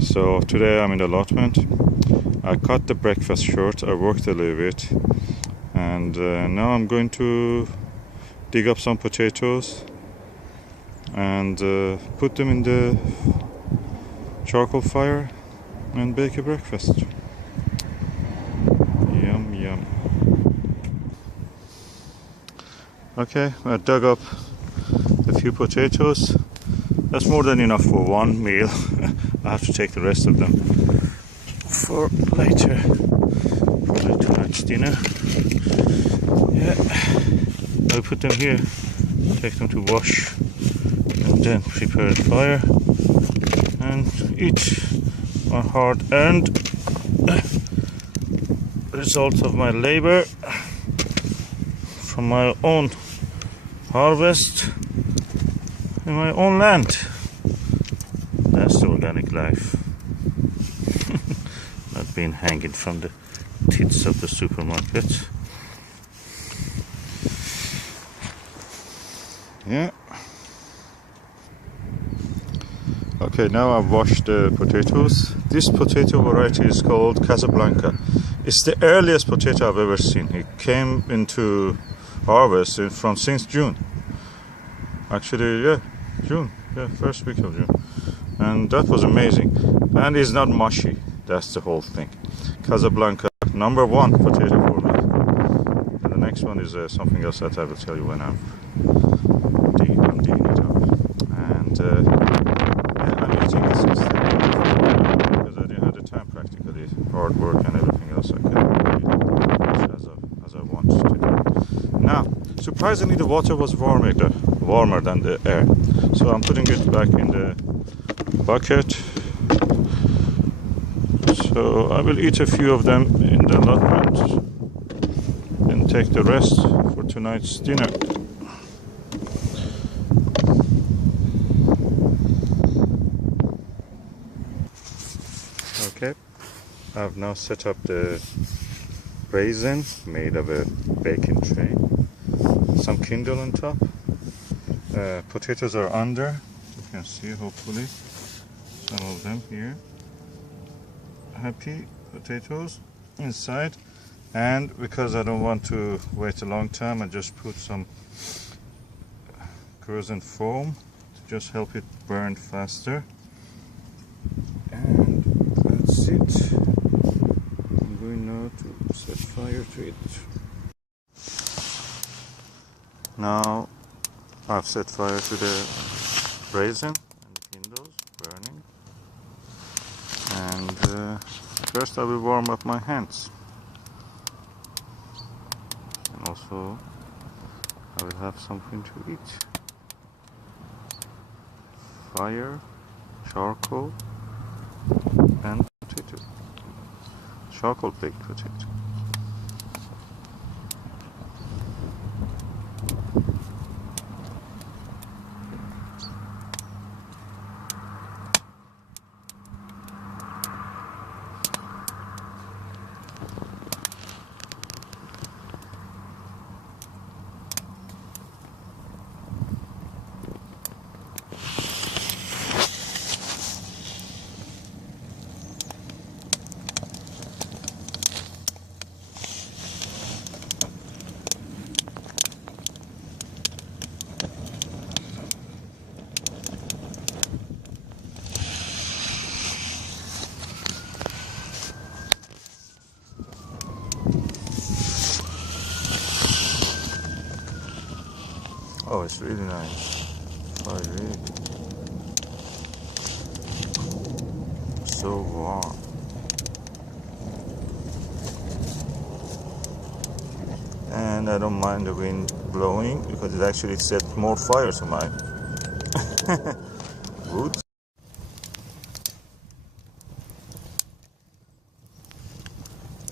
So today I'm in the allotment. I cut the breakfast short, I worked a little bit, and now I'm going to dig up some potatoes and put them in the charcoal fire and bake a breakfast. Yum yum. Okay, I dug up a few potatoes. That's more than enough for one meal. I have to take the rest of them for later, for tonight's dinner. Yeah, I'll put them here, take them to wash, and then prepare a fire and eat my hard-earned result of my labor from my own harvest in my own land. That's the organic life. Not being hanging from the tits of the supermarket. Yeah. Okay, now I've washed the potatoes. This potato variety is called Casablanca. It's the earliest potato I've ever seen. It came into harvest from since June. Actually, yeah, June. Yeah, first week of June. And that was amazing. And it's not mushy. That's the whole thing. Casablanca, number one potato for me. And the next one is something else that I will tell you when I'm digging it up. And yeah, I'm eating it since then because I didn't have the time practically. Hard work and everything else I couldn't eat as I wanted to do. Now, surprisingly, the water was warmer than the air. So I'm putting it back in the bucket. So I will eat a few of them in the allotment and take the rest for tonight's dinner. Okay, I've now set up the brazier made of a baking tray, some kindle on top. Potatoes are under, you can see hopefully some of them here. Happy potatoes inside, and because I don't want to wait a long time, I just put some kerosene foam to just help it burn faster. And that's it. I'm going now to set fire to it. Now I've set fire to the brazier and the kindles burning, and first I will warm up my hands, and also I will have something to eat. Fire, charcoal, and potato. Charcoal baked potato. Oh, it's really nice. Oh, really. So warm. And I don't mind the wind blowing because it actually set more fire to my wood.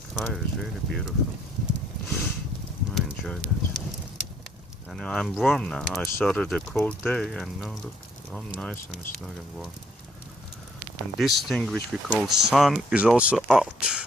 Fire is really beautiful. I enjoy that. And I'm warm now. I started a cold day and now look how nice and snug and warm. And this thing which we call sun is also out.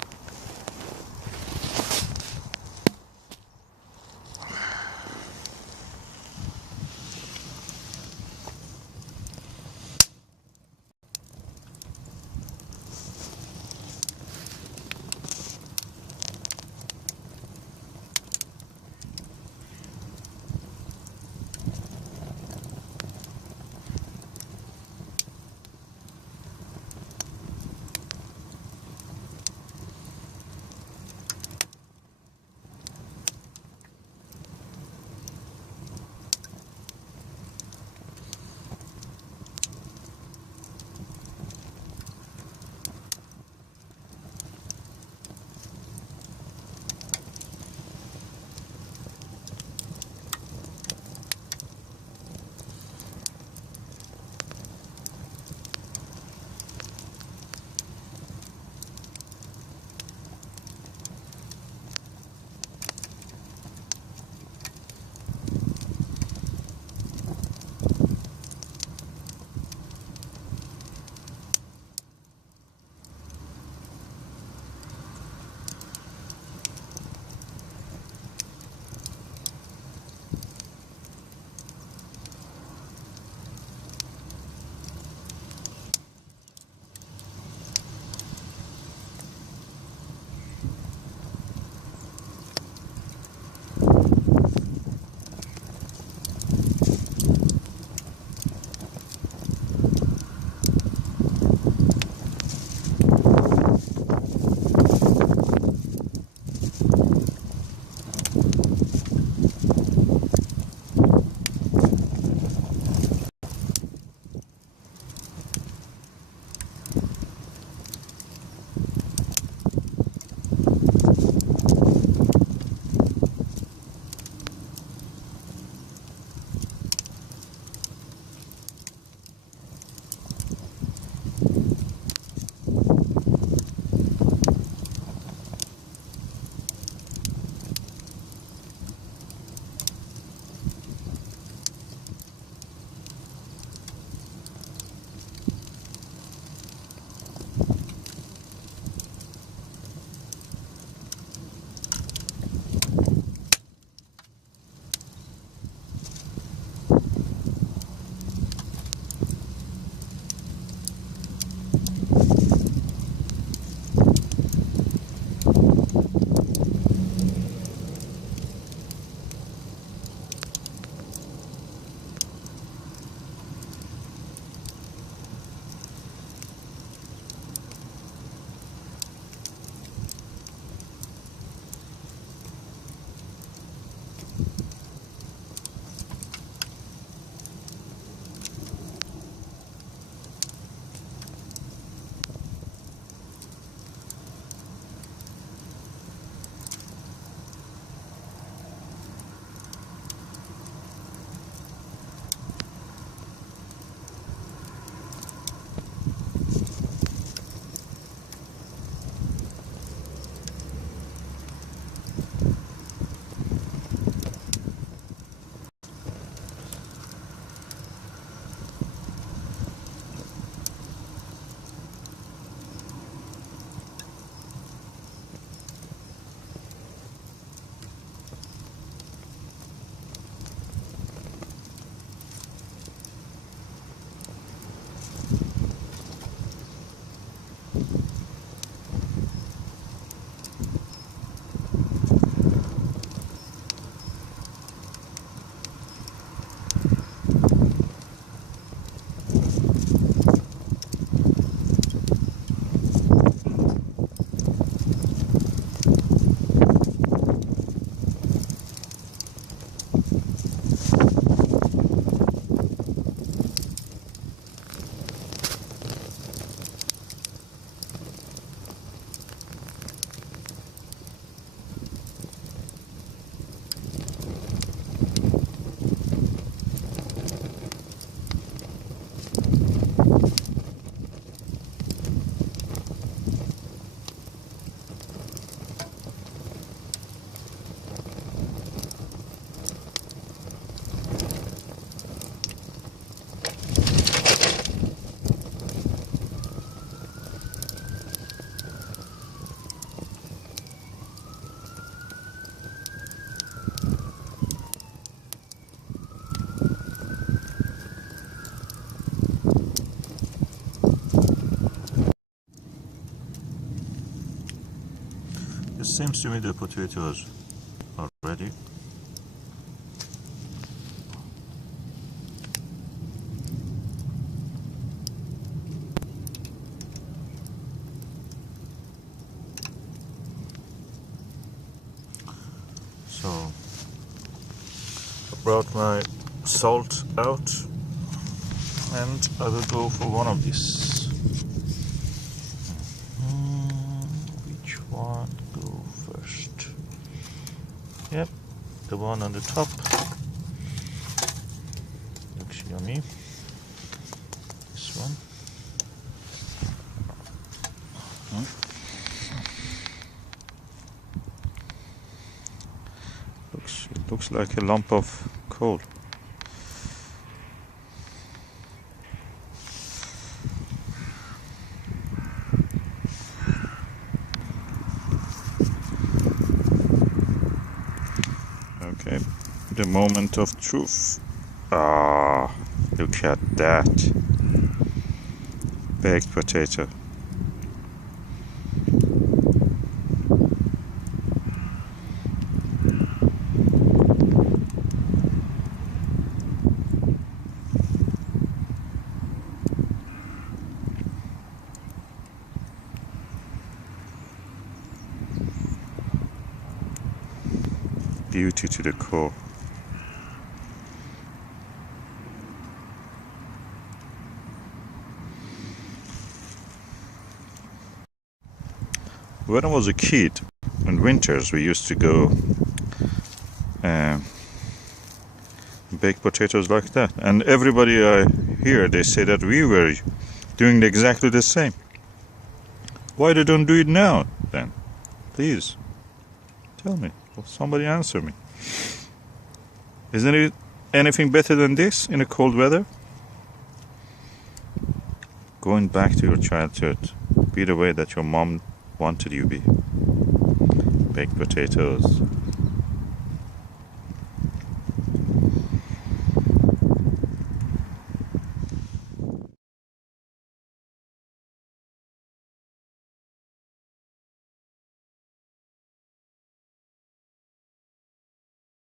It seems to me the potatoes are ready. So I brought my salt out and I will go for one of these. Which one go first? Yep, the one on the top. Looks yummy. This one. It looks like a lump of coal. Okay, the moment of truth. Ah, look at that. Baked potato. Beauty to the core. When I was a kid, in winters we used to go bake potatoes like that, and everybody I hear, they say that we were doing exactly the same. Why they don't do it now then? Please tell me. Somebody answer me. Isn't it anything better than this in a cold weather? Going back to your childhood, be the way that your mom wanted you to be. Baked potatoes.